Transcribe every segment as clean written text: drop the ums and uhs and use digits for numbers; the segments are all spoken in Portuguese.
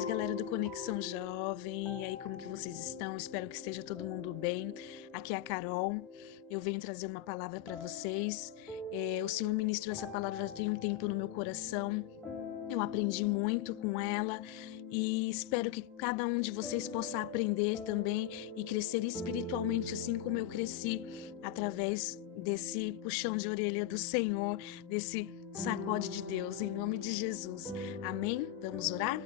paz, galera do Conexão Jovem. E aí, como que vocês estão? Espero que esteja todo mundo bem. Aqui é a Carol. Eu venho trazer uma palavra para vocês. O Senhor ministrou essa palavra já tem um tempo no meu coração. Eu aprendi muito com ela e espero que cada um de vocês possa aprender também e crescer espiritualmente, assim como eu cresci através desse puxão de orelha do Senhor, desse sacode de Deus, em nome de Jesus. Amém? Vamos orar?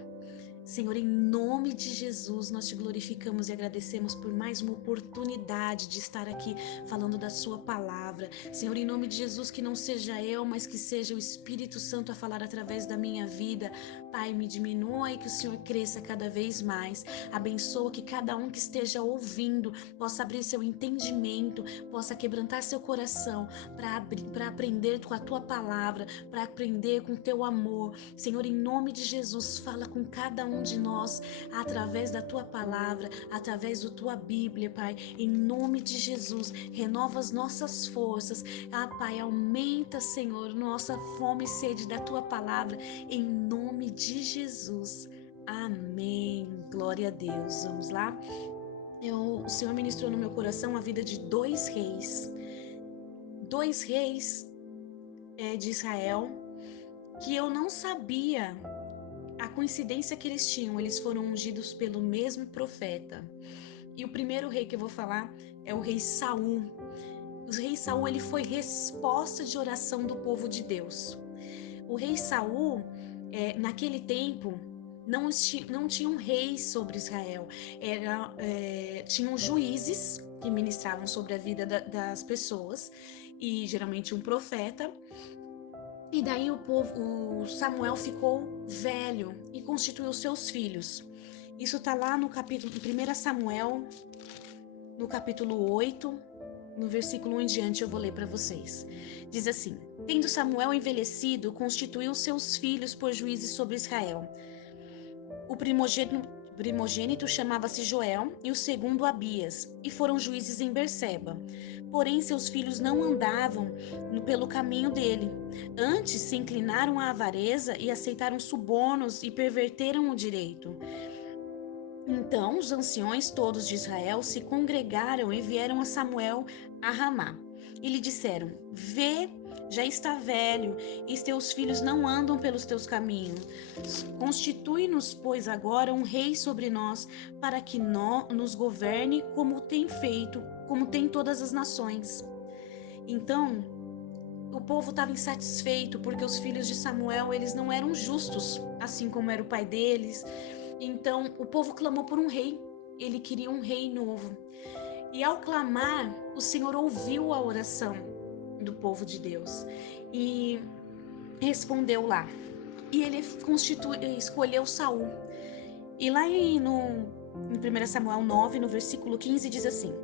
Senhor, em nome de Jesus, nós te glorificamos e agradecemos por mais uma oportunidade de estar aqui falando da sua palavra. Senhor, em nome de Jesus, que não seja eu, mas que seja o Espírito Santo a falar através da minha vida. Pai, me diminua e que o Senhor cresça cada vez mais. Abençoa que cada um que esteja ouvindo possa abrir seu entendimento, possa quebrantar seu coração para aprender com a tua palavra, para aprender com o teu amor. Senhor, em nome de Jesus, fala com cada um de nós através da tua palavra, através da tua Bíblia, Pai. Em nome de Jesus, renova as nossas forças. Pai, aumenta, Senhor, nossa fome e sede da tua palavra. Em nome de Jesus. Amém. Glória a Deus. Vamos lá? O Senhor ministrou no meu coração a vida de dois reis. Dois reis de Israel que eu não sabia a coincidência que eles tinham. Eles foram ungidos pelo mesmo profeta. E o primeiro rei que eu vou falar é o rei Saul. O rei Saul, ele foi resposta de oração do povo de Deus. O rei Saul, naquele tempo, não tinha um rei sobre Israel. Tinham juízes que ministravam sobre a vida das pessoas, e geralmente um profeta. E daí o Samuel ficou velho e constituiu seus filhos. Isso está lá no capítulo, em 1 Samuel, no capítulo 8, no versículo 1 em diante, eu vou ler para vocês. Diz assim: Tendo Samuel envelhecido, constituiu seus filhos por juízes sobre Israel. O primogênito chamava-se Joel e o segundo Abias, e foram juízes em Berseba. Porém, seus filhos não andavam pelo caminho dele. Antes se inclinaram à avareza e aceitaram subornos e perverteram o direito. Então os anciões todos de Israel se congregaram e vieram a Samuel a Ramá. E lhe disseram: Vê, já está velho, e teus filhos não andam pelos teus caminhos. Constitui-nos, pois, agora um rei sobre nós, para que nos governe como tem feito, como tem todas as nações. Então, o povo estava insatisfeito porque os filhos de Samuel, eles não eram justos, assim como era o pai deles. Então, o povo clamou por um rei. Ele queria um rei novo. E ao clamar, o Senhor ouviu a oração do povo de Deus e respondeu lá. E ele escolheu Saul. E lá em 1 Samuel 9, no versículo 15, diz assim: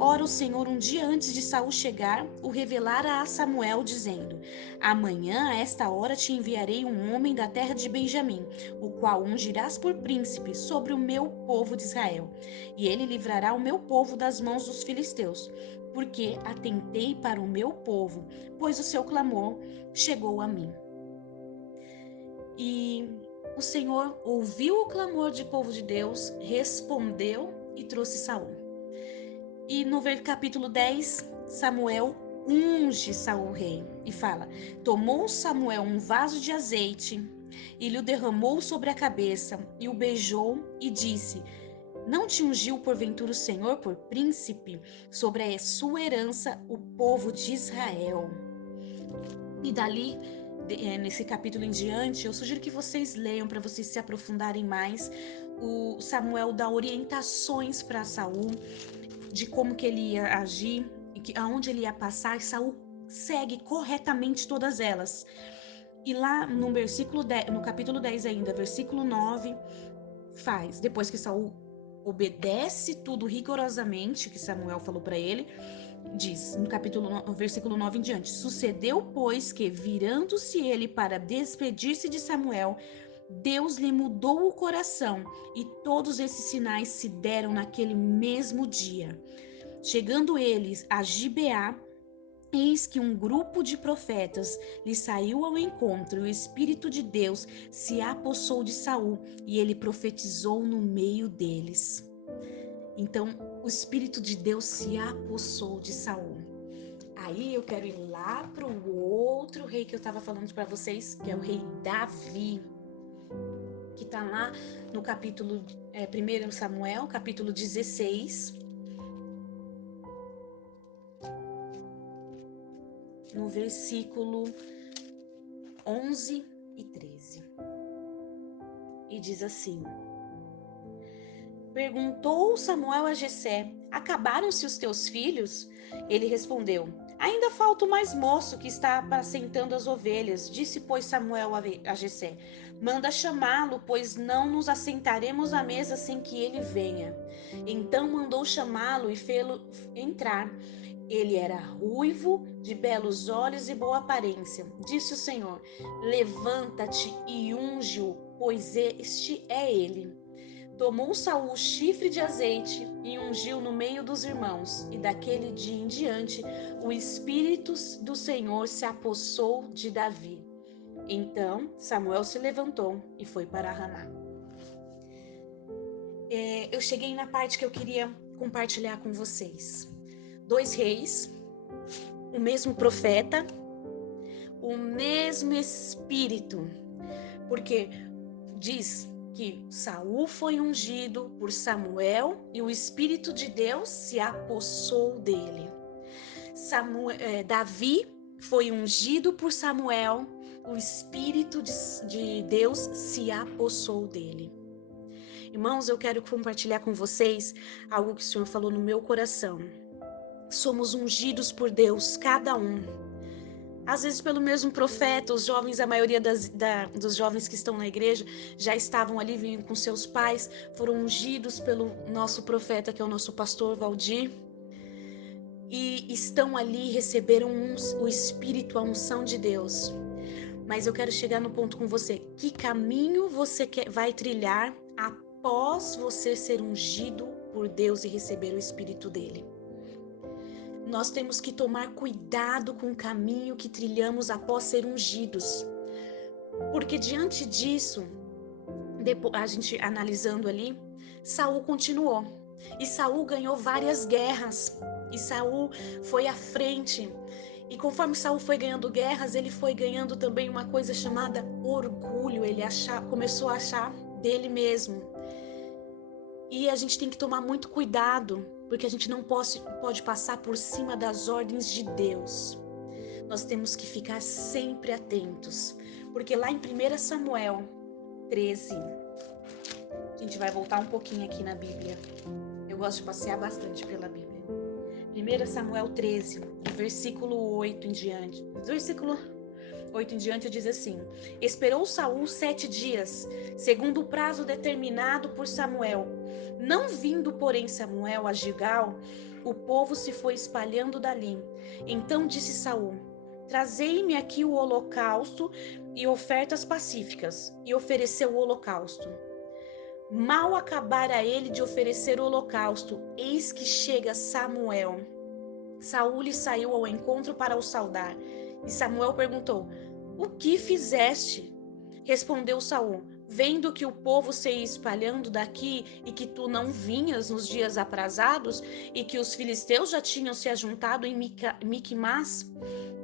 Ora, o Senhor, um dia antes de Saul chegar, o revelara a Samuel, dizendo: Amanhã, a esta hora, te enviarei um homem da terra de Benjamim, o qual ungirás por príncipe sobre o meu povo de Israel. E ele livrará o meu povo das mãos dos filisteus, porque atentei para o meu povo, pois o seu clamor chegou a mim. E o Senhor ouviu o clamor do povo de Deus, respondeu e trouxe Saul. E no capítulo 10, Samuel unge Saul rei e fala: Tomou Samuel um vaso de azeite e lhe o derramou sobre a cabeça e o beijou e disse: Não te ungiu porventura o Senhor por príncipe sobre a sua herança, o povo de Israel? E dali, nesse capítulo em diante, eu sugiro que vocês leiam para vocês se aprofundarem mais. O Samuel dá orientações para Saul de como que ele ia agir, aonde ele ia passar, e Saul segue corretamente todas elas. E lá no versículo 10, no capítulo 10 ainda, versículo 9, depois que Saul obedece tudo rigorosamente que Samuel falou para ele, diz no versículo 9 em diante: Sucedeu, pois, que virando-se ele para despedir-se de Samuel, Deus lhe mudou o coração, e todos esses sinais se deram naquele mesmo dia. Chegando eles a Gibeá, Eis que um grupo de profetas lhe saiu ao encontro, e o Espírito de Deus se apossou de Saul, e ele profetizou no meio deles. Então, o Espírito de Deus se apossou de Saul. Aí eu quero ir lá para o outro rei que eu estava falando para vocês, que é o rei Davi, que está lá no capítulo 1 Samuel, capítulo 16, no versículo 11 e 13. E diz assim: Perguntou Samuel a Jessé: Acabaram-se os teus filhos? Ele respondeu: Ainda falta o mais moço que está apacentando as ovelhas. Disse, pois, Samuel a Jessé: Manda chamá-lo, pois não nos assentaremos à mesa sem que ele venha. Então mandou chamá-lo e fê-lo entrar. Ele era ruivo, de belos olhos e boa aparência. Disse o Senhor: Levanta-te e unge-o, pois este é ele. Tomou Saul o chifre de azeite e ungiu no meio dos irmãos, e daquele dia em diante o Espírito do Senhor se apossou de Davi. Então Samuel se levantou e foi para Ramá. Eu cheguei na parte que eu queria compartilhar com vocês. 2 reis, o mesmo profeta, o mesmo Espírito, porque diz que Saul foi ungido por Samuel e o Espírito de Deus se apossou dele. Davi foi ungido por Samuel, o Espírito de Deus se apossou dele. Irmãos, eu quero compartilhar com vocês algo que o Senhor falou no meu coração. Somos ungidos por Deus, cada um. Às vezes pelo mesmo profeta, os jovens, a maioria dos jovens que estão na igreja já estavam ali, vinham com seus pais, foram ungidos pelo nosso profeta, que é o nosso pastor Valdir, e estão ali, receberam o Espírito, a unção de Deus. Mas eu quero chegar no ponto com você, que caminho você vai trilhar após você ser ungido por Deus e receber o Espírito dele? Nós temos que tomar cuidado com o caminho que trilhamos após ser ungidos. Porque diante disso, a gente analisando ali, Saul continuou. E Saul ganhou várias guerras. E Saul foi à frente. E conforme Saul foi ganhando guerras, ele foi ganhando também uma coisa chamada orgulho. Ele começou a achar dele mesmo. E a gente tem que tomar muito cuidado, porque a gente não pode passar por cima das ordens de Deus. Nós temos que ficar sempre atentos, porque lá em 1 Samuel 13, a gente vai voltar um pouquinho aqui na Bíblia. Eu gosto de passear bastante pela Bíblia. 1 Samuel 13, do versículo 8 em diante. Do versículo 8 em diante diz assim: Esperou Saul 7 dias, segundo o prazo determinado por Samuel. Não vindo, porém, Samuel a Gilgal, o povo se foi espalhando dali. Então disse Saul: Trazei-me aqui o holocausto e ofertas pacíficas. E ofereceu o holocausto. Mal acabara ele de oferecer o holocausto, eis que chega Samuel. Saul lhe saiu ao encontro para o saudar. E Samuel perguntou: O que fizeste? Respondeu Saul: Vendo que o povo se ia espalhando daqui e que tu não vinhas nos dias aprazados e que os filisteus já tinham se ajuntado em Miquimás,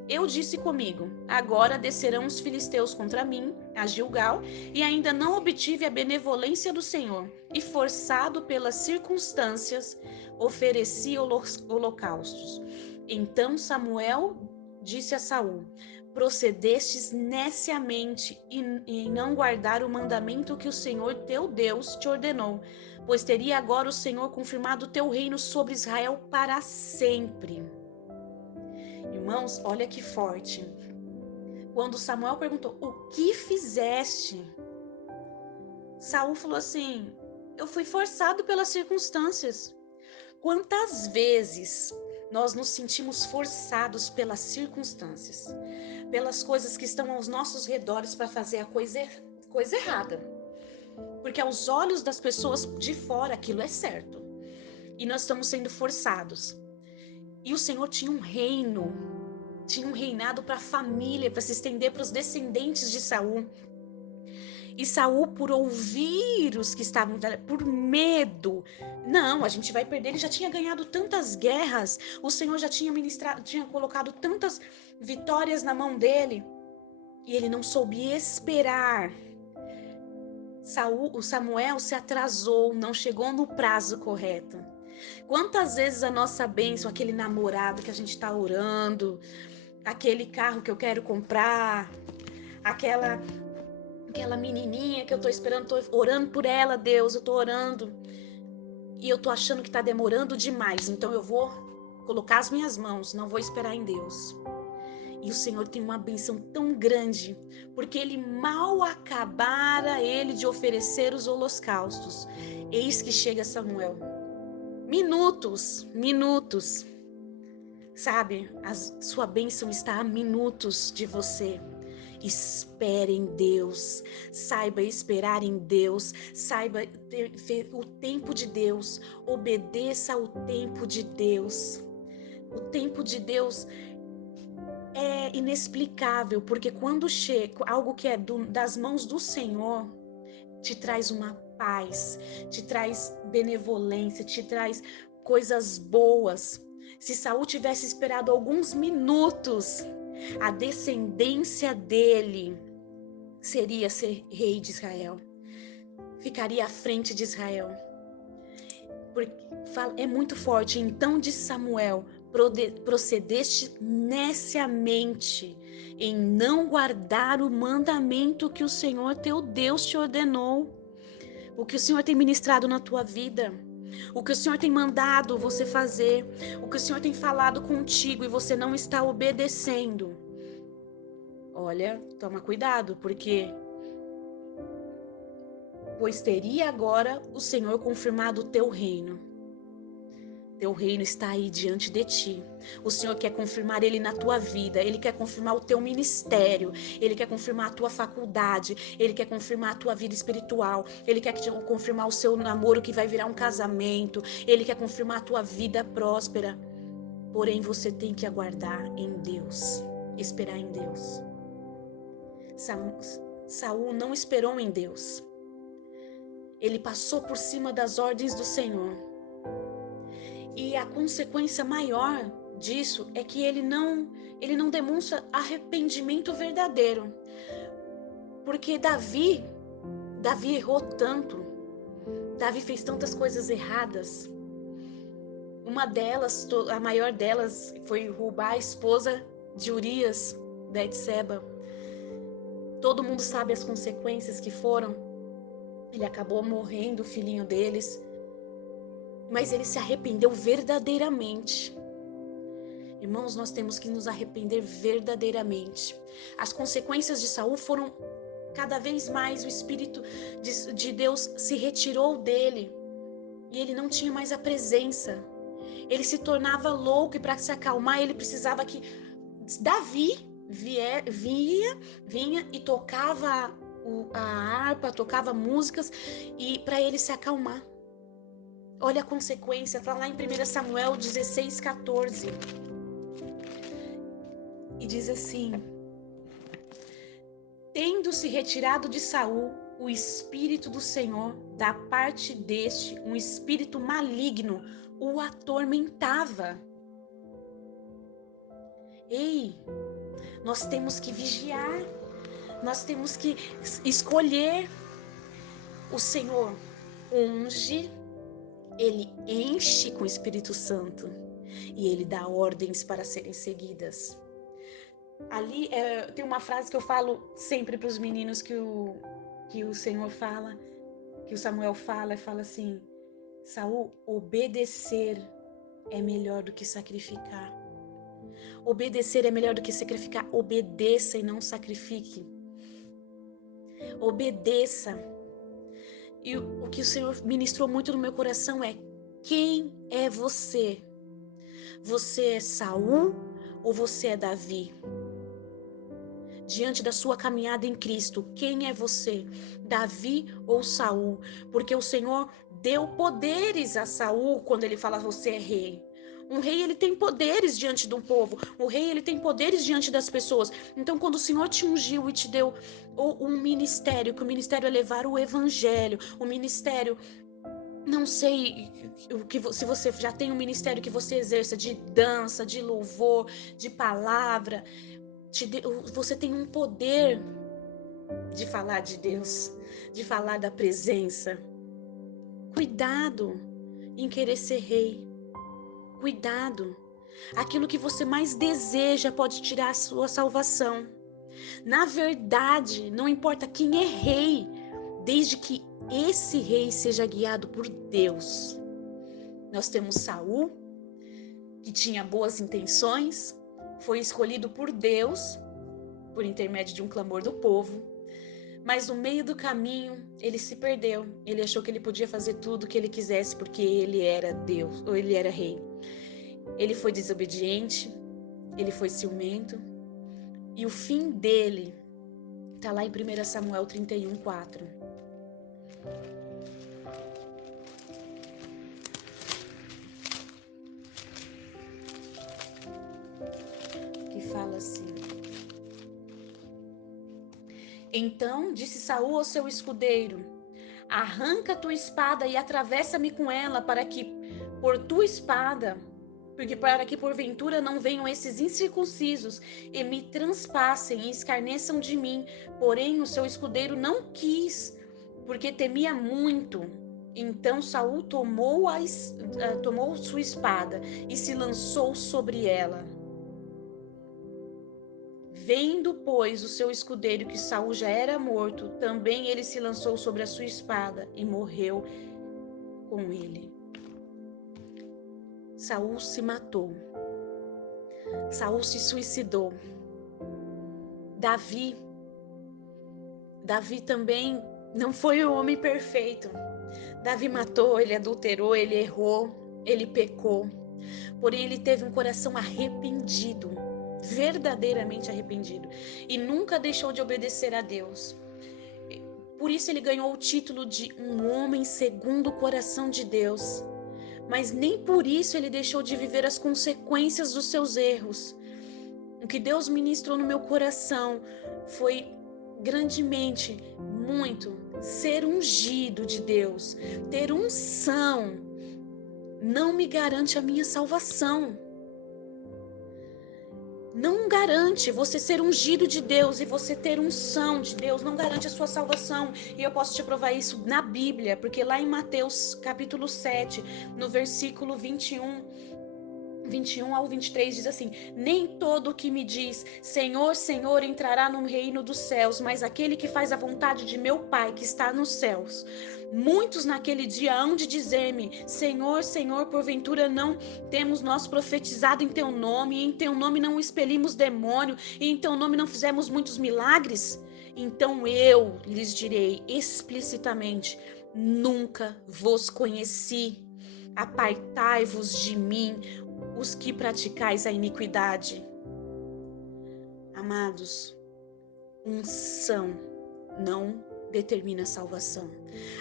eu disse comigo: Agora descerão os filisteus contra mim, a Gilgal, e ainda não obtive a benevolência do Senhor, e forçado pelas circunstâncias, ofereci holocaustos. Então Samuel disse a Saul: Procedestes neciamente em não guardar o mandamento que o Senhor teu Deus te ordenou, pois teria agora o Senhor confirmado o teu reino sobre Israel para sempre. Irmãos, olha que forte. Quando Samuel perguntou: O que fizeste? Saul falou assim: Eu fui forçado pelas circunstâncias. Quantas vezes nós nos sentimos forçados pelas circunstâncias, pelas coisas que estão aos nossos redores para fazer a coisa errada? Porque aos olhos das pessoas de fora aquilo é certo. E nós estamos sendo forçados. E o Senhor tinha um reino. tinha um reinado para a família, para se estender para os descendentes de Saul. E Saul, por ouvir os que estavam, por medo, não, a gente vai perder. Ele já tinha ganhado tantas guerras, o Senhor já tinha ministrado, tinha colocado tantas vitórias na mão dele, e ele não soube esperar. O Samuel se atrasou, não chegou no prazo correto. Quantas vezes a nossa bênção, aquele namorado que a gente está orando, aquele carro que eu quero comprar, aquela menininha que eu tô esperando, tô orando por ela, Deus, eu tô orando. E eu tô achando que tá demorando demais, então eu vou colocar as minhas mãos, não vou esperar em Deus. E o Senhor tem uma bênção tão grande, porque ele mal acabara ele de oferecer os holocaustos. Eis que chega Samuel. Minutos. Sabe, sua bênção está a minutos de você. Espere em Deus, saiba esperar em Deus, saiba ter o tempo de Deus, obedeça ao tempo de Deus. O tempo de Deus é inexplicável, porque quando chega algo que é das mãos do Senhor, te traz uma paz, te traz benevolência, te traz coisas boas. Se Saul tivesse esperado alguns minutos, a descendência dele seria ser rei de Israel, ficaria à frente de Israel. Porque é muito forte. Então disse Samuel: procedeste neciamente em não guardar o mandamento que o Senhor teu Deus te ordenou, o que o Senhor tem ministrado na tua vida, o que o Senhor tem mandado você fazer, o que o Senhor tem falado contigo e você não está obedecendo. Olha, toma cuidado, pois teria agora o Senhor confirmado o teu reino. Teu reino está aí diante de ti. O Senhor quer confirmar ele na tua vida. Ele quer confirmar o teu ministério. Ele quer confirmar a tua faculdade. Ele quer confirmar a tua vida espiritual. Ele quer confirmar o seu namoro que vai virar um casamento. Ele quer confirmar a tua vida próspera. Porém, você tem que aguardar em Deus. Esperar em Deus. Saul não esperou em Deus. Ele passou por cima das ordens do Senhor. E a consequência maior disso é que ele não demonstra arrependimento verdadeiro. Porque Davi errou tanto. Davi fez tantas coisas erradas. Uma delas, a maior delas, foi roubar a esposa de Urias, Betseba. Todo mundo sabe as consequências que foram. Ele acabou morrendo, o filhinho deles. Mas ele se arrependeu verdadeiramente. Irmãos, nós temos que nos arrepender verdadeiramente. As consequências de Saul foram cada vez mais, o Espírito de Deus se retirou dele. E ele não tinha mais a presença. Ele se tornava louco e para se acalmar ele precisava que Davi vinha e tocava a harpa, tocava músicas e para ele se acalmar. Olha a consequência, está lá em 1 Samuel 16:14. E diz assim: tendo-se retirado de Saul o espírito do Senhor, da parte deste, um espírito maligno o atormentava. Ei, nós temos que vigiar, nós temos que escolher. O Senhor unge, ele enche com o Espírito Santo e ele dá ordens para serem seguidas. Ali tem uma frase que eu falo sempre para os meninos que o Senhor fala, que o Samuel fala assim: Saul, obedecer é melhor do que sacrificar. Obedecer é melhor do que sacrificar. Obedeça e não sacrifique. Obedeça. E o que o Senhor ministrou muito no meu coração é: quem é você? Você é Saul ou você é Davi? Diante da sua caminhada em Cristo, quem é você? Davi ou Saul? Porque o Senhor deu poderes a Saul quando ele fala: você é rei. Um rei, ele tem poderes diante de um povo. O rei, ele tem poderes diante das pessoas. Então, quando o Senhor te ungiu e te deu um ministério, que o ministério é levar o evangelho, o ministério, não sei se você já tem um ministério que você exerça de dança, de louvor, de palavra, você tem um poder de falar de Deus, de falar da presença. Cuidado em querer ser rei. Cuidado. Aquilo que você mais deseja pode tirar a sua salvação. Na verdade, não importa quem é rei, desde que esse rei seja guiado por Deus. Nós temos Saul, que tinha boas intenções, foi escolhido por Deus, por intermédio de um clamor do povo, mas no meio do caminho ele se perdeu. Ele achou que ele podia fazer tudo o que ele quisesse porque ele era Deus, ou ele era rei. Ele foi desobediente, ele foi ciumento, e o fim dele está lá em 1 Samuel 31:4. Que fala assim: Então disse Saul ao seu escudeiro: Arranca tua espada e atravessa-me com ela, para que porventura não venham esses incircuncisos e me transpassem e escarneçam de mim. Porém o seu escudeiro não quis, porque temia muito. Então Saul tomou sua espada e se lançou sobre ela. Vendo, pois, o seu escudeiro que Saul já era morto, também ele se lançou sobre a sua espada e morreu com ele. Saul se matou. Saul se suicidou. Davi também não foi o homem perfeito. Davi matou, ele adulterou, ele errou, ele pecou. Porém, ele teve um coração arrependido, verdadeiramente arrependido, e nunca deixou de obedecer a Deus. Por isso ele ganhou o título de um homem segundo o coração de Deus. Mas nem por isso ele deixou de viver as consequências dos seus erros. O que Deus ministrou no meu coração foi grandemente, muito, ser ungido de Deus, ter unção, não me garante a minha salvação. Não garante você ser ungido de Deus e você ter unção de Deus, não garante a sua salvação. E eu posso te provar isso na Bíblia, porque lá em Mateus capítulo 7, no versículo 21 ao 23 diz assim: Nem todo o que me diz Senhor, Senhor entrará no reino dos céus, mas aquele que faz a vontade de meu Pai que está nos céus. Muitos naquele dia hão de dizer-me: Senhor, Senhor, porventura não temos nós profetizado em teu nome, e em teu nome não expelimos demônio, e em teu nome não fizemos muitos milagres? Então eu lhes direi explicitamente: nunca vos conheci. Apartai-vos de mim, os que praticais a iniquidade. Amados, unção não determina salvação.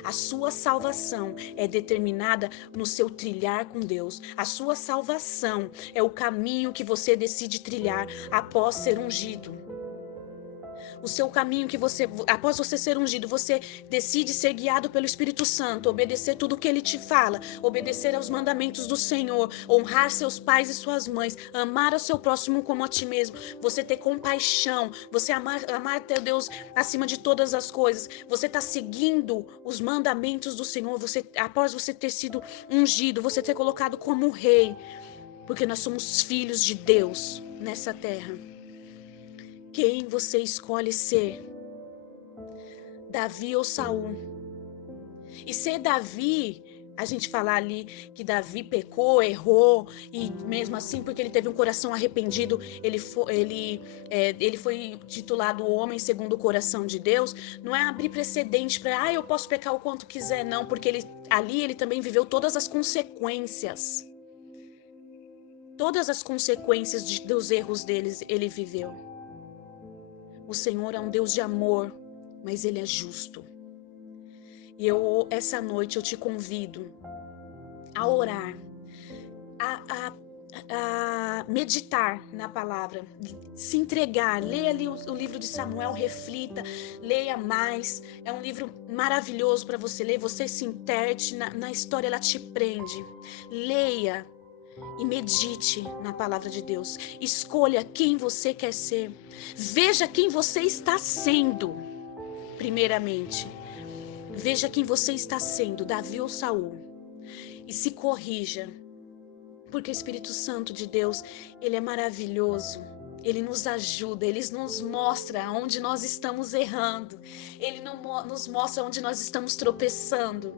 A sua salvação é determinada no seu trilhar com Deus. A sua salvação é o caminho que você decide trilhar após ser ungido. O seu caminho que após você ser ungido, você decide ser guiado pelo Espírito Santo, obedecer tudo o que ele te fala, obedecer aos mandamentos do Senhor, honrar seus pais e suas mães, amar o seu próximo como a ti mesmo, você ter compaixão, você amar teu Deus acima de todas as coisas, você tá seguindo os mandamentos do Senhor, após você ter sido ungido, você ter colocado como rei, porque nós somos filhos de Deus nessa terra. Quem você escolhe ser? Davi ou Saul? E ser Davi, a gente falar ali que Davi pecou, errou, e mesmo assim, porque ele teve um coração arrependido, ele foi titulado o homem segundo o coração de Deus, não é abrir precedente para, eu posso pecar o quanto quiser, não, porque ele também viveu todas as consequências. Todas as consequências dos erros deles, ele viveu. O Senhor é um Deus de amor, mas Ele é justo. E essa noite eu te convido a orar, a meditar na palavra, se entregar, leia ali o livro de Samuel, reflita, leia mais, é um livro maravilhoso para você ler, você se interte na história, ela te prende, leia e medite na palavra de Deus, escolha quem você quer ser, veja quem você está sendo, primeiramente, veja quem você está sendo, Davi ou Saul, e se corrija, porque o Espírito Santo de Deus, ele é maravilhoso. Ele nos ajuda, ele nos mostra onde nós estamos errando. Ele nos mostra onde nós estamos tropeçando.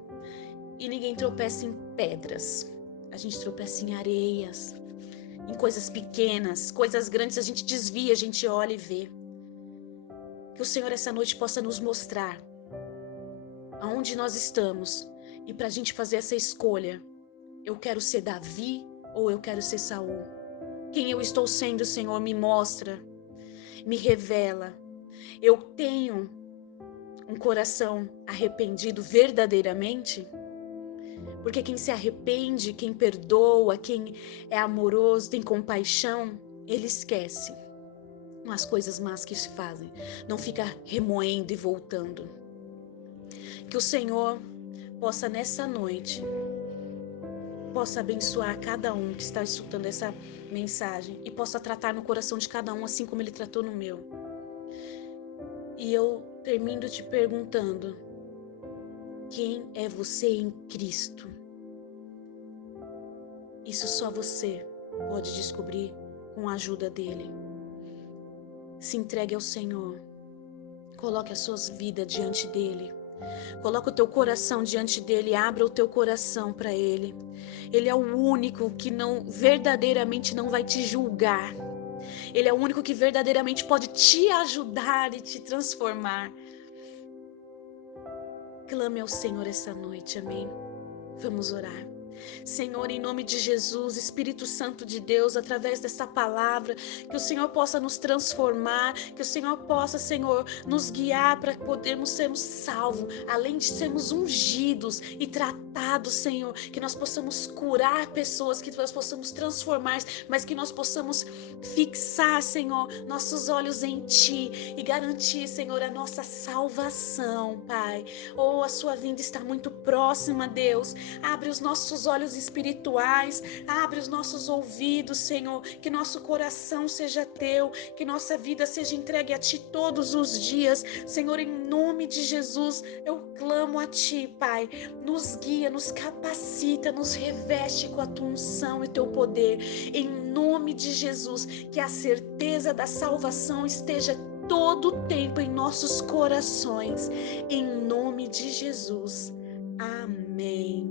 E ninguém tropeça em pedras. A gente tropeça em areias, em coisas pequenas, coisas grandes a gente desvia, a gente olha e vê. Que o Senhor essa noite possa nos mostrar aonde nós estamos. E para a gente fazer essa escolha, eu quero ser Davi ou eu quero ser Saul? Quem eu estou sendo, Senhor, me mostra, me revela. Eu tenho um coração arrependido verdadeiramente? Porque quem se arrepende, quem perdoa, quem é amoroso, tem compaixão, ele esquece as coisas más que se fazem. Não fica remoendo e voltando. Que o Senhor possa nessa noite possa abençoar cada um que está escutando essa mensagem e possa tratar no coração de cada um assim como ele tratou no meu. E eu termino te perguntando: quem é você em Cristo? Isso só você pode descobrir com a ajuda dele. Se entregue ao Senhor. Coloque as suas vidas diante dele. Coloca o teu coração diante dele, abra o teu coração para ele. Ele é o único que verdadeiramente não vai te julgar. Ele é o único que verdadeiramente pode te ajudar e te transformar. Clame ao Senhor essa noite, amém? Vamos orar. Senhor, em nome de Jesus, Espírito Santo de Deus, através dessa palavra, que o Senhor possa nos transformar, que o Senhor possa, Senhor, nos guiar para podermos sermos salvos, além de sermos ungidos e tratados, Senhor, que nós possamos curar pessoas, que nós possamos transformar, mas que nós possamos fixar, Senhor, nossos olhos em Ti e garantir, Senhor, a nossa salvação, Pai. Oh, a Sua vinda está muito próxima, Deus. Abre os nossos olhos espirituais, abre os nossos ouvidos, Senhor, que nosso coração seja Teu, que nossa vida seja entregue a Ti todos os dias, Senhor, em nome de Jesus, eu clamo a Ti, Pai, nos guia, nos capacita, nos reveste com a Tua unção e Teu poder, em nome de Jesus, que a certeza da salvação esteja todo o tempo em nossos corações, em nome de Jesus, amém.